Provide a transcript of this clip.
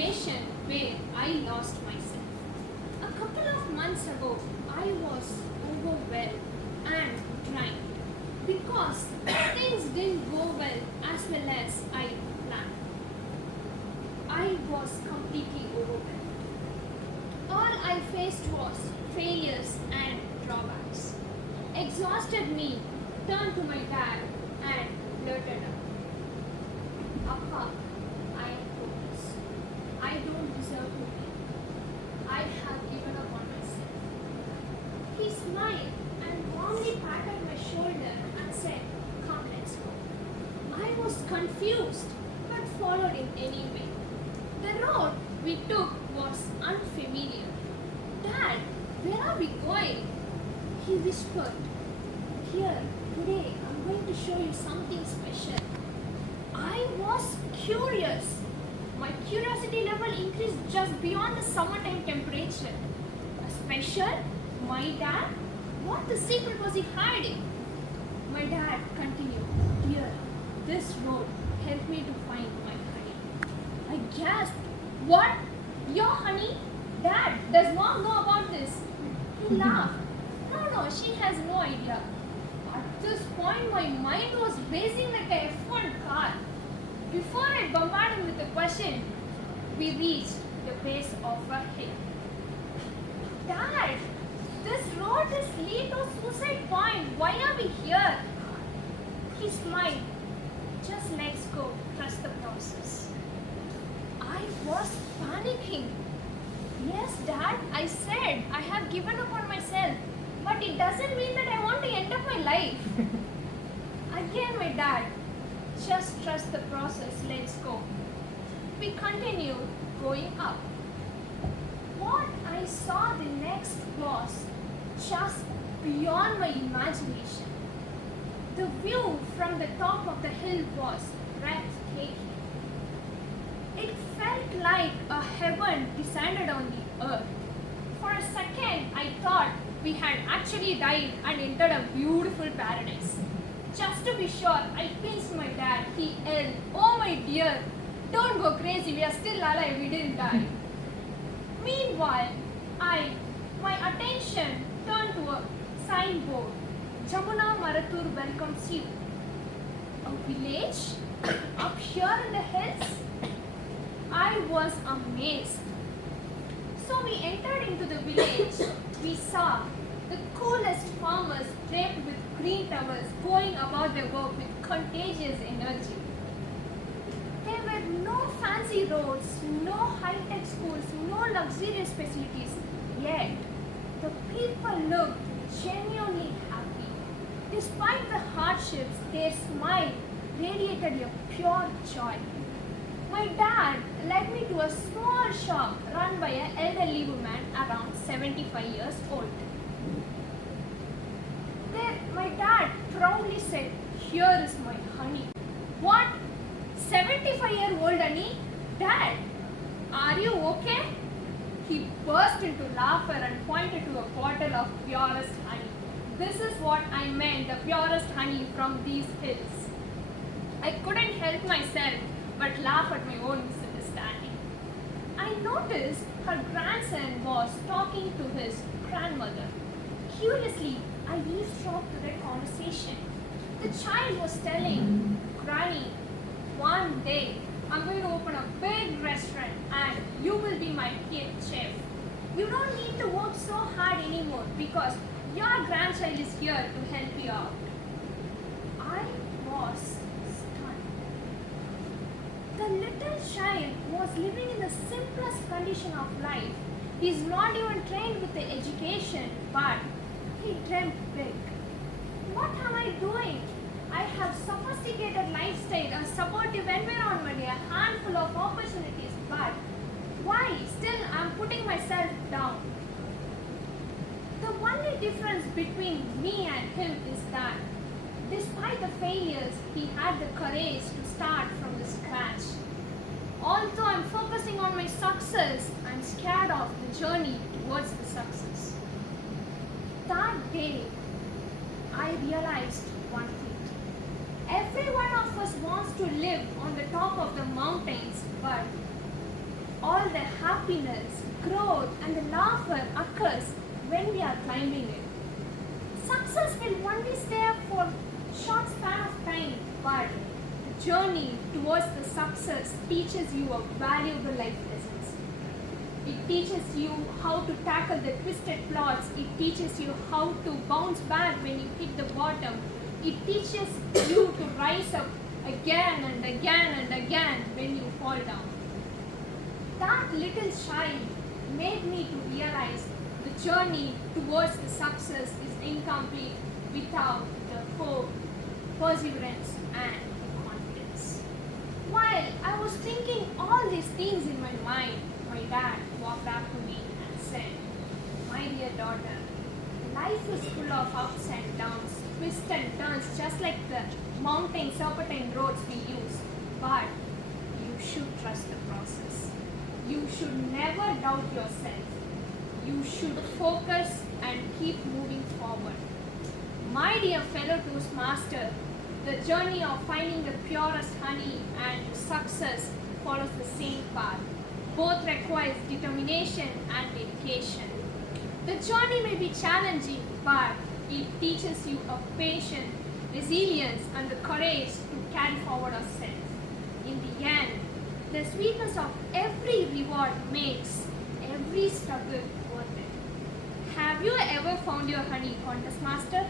situation where I lost myself. A couple of months ago, I was overwhelmed and drained because things didn't go well as I planned. I was completely overwhelmed. All I faced was failures and drawbacks. Exhausted me turned to my dad and blurted out, Appa, I am hopeless. I don't deserve to be. I have given up on myself. He smiled and warmly patted my shoulder and said, Come, let's go. I was confused but followed him anyway. The road we took was unfamiliar. Dad, where are we going? He whispered. Here, today I'm going to show you something special. I was curious. My curiosity level increased just beyond the summertime temperature. A special? My dad? What the secret was he hiding? My dad continued, Dear, this road helped me to find my honey. I gasped, What? Your honey? Dad does not know about this. He laughed. No, she has no idea. At this point, my mind was racing like a F1 car. Before I bombarded him with the question, we reached the base of a hill. Dad, this road is lead to Suicide Point. Why are we here? He smiled. Just let's go. Trust the process. I was panicking. Yes, Dad, I said I have given up on myself. But it doesn't mean that I want to end up my life. Again, my dad, just trust the process, let's go. We continued going up. What I saw the next was just beyond my imagination. The view from the top of the hill was breathtaking. It felt like a heaven descended on the earth. For a second, I thought we had actually died and entered a beautiful paradise. Just to be sure, I pinched my dad. He yelled, Oh my dear, don't go crazy, we are still alive, we didn't die. Meanwhile, my attention turned to a signboard. Jamuna Marathur welcomes you. A village? Up here in the hills? I was amazed. So we entered into the village. We saw the coolest farmers draped with green towels going about their work with contagious energy. There were no fancy roads, no high-tech schools, no luxurious facilities. Yet, the people looked genuinely happy. Despite the hardships, their smile radiated a pure joy. My dad led me to a small shop run by an elderly woman around 75 years old. There, my dad proudly said, Here is my honey. What? 75-year-old honey? Dad, are you okay? He burst into laughter and pointed to a bottle of purest honey. This is what I meant, the purest honey from these hills. I couldn't help myself but laugh at my own misunderstanding. I noticed her grandson was talking to his grandmother. Curiously, I eavesdropped to their conversation. The child was telling, Granny, one day I'm going to open a big restaurant and you will be my head chef. You don't need to work so hard anymore because your grandchild is here to help you out. I was stunned. The little child was living in the simplest condition of life. He's not even trained with the education, but he dreamt big. What am I doing? I have sophisticated lifestyle, a supportive environment, a handful of opportunities, but why still I'm putting myself down? The only difference between me and him is that despite the failures, he had the courage to start from the scratch. Although I'm focusing on my success, I'm scared of the journey towards the success. That day, I realized one thing. Every one of us wants to live on the top of the mountains, but all the happiness, growth, and the laughter occurs when we are climbing it. Success will only stay up for a short span of time, but the journey towards the success teaches you a valuable life lessons. It teaches you how to tackle the twisted plots. It teaches you how to bounce back when you hit the bottom. It teaches you to rise up again and again and again when you fall down. That little child made me to realize the journey towards the success is incomplete without the hope, perseverance, and confidence. While I was thinking all these things in my mind, my dad walked up to me and said, "My dear daughter, life is full of ups and downs, twists and turns, just like the mountain serpentine roads we use. But you should trust the process. You should never doubt yourself. You should focus and keep moving forward." My dear fellow Toastmaster, the journey of finding the purest honey and success follows the same path. Both requires determination and dedication. The journey may be challenging, but it teaches you a patience, resilience, and the courage to carry forward ourselves. In the end, the sweetness of every reward makes every struggle worth it. Have you ever found your honey, Contest Master?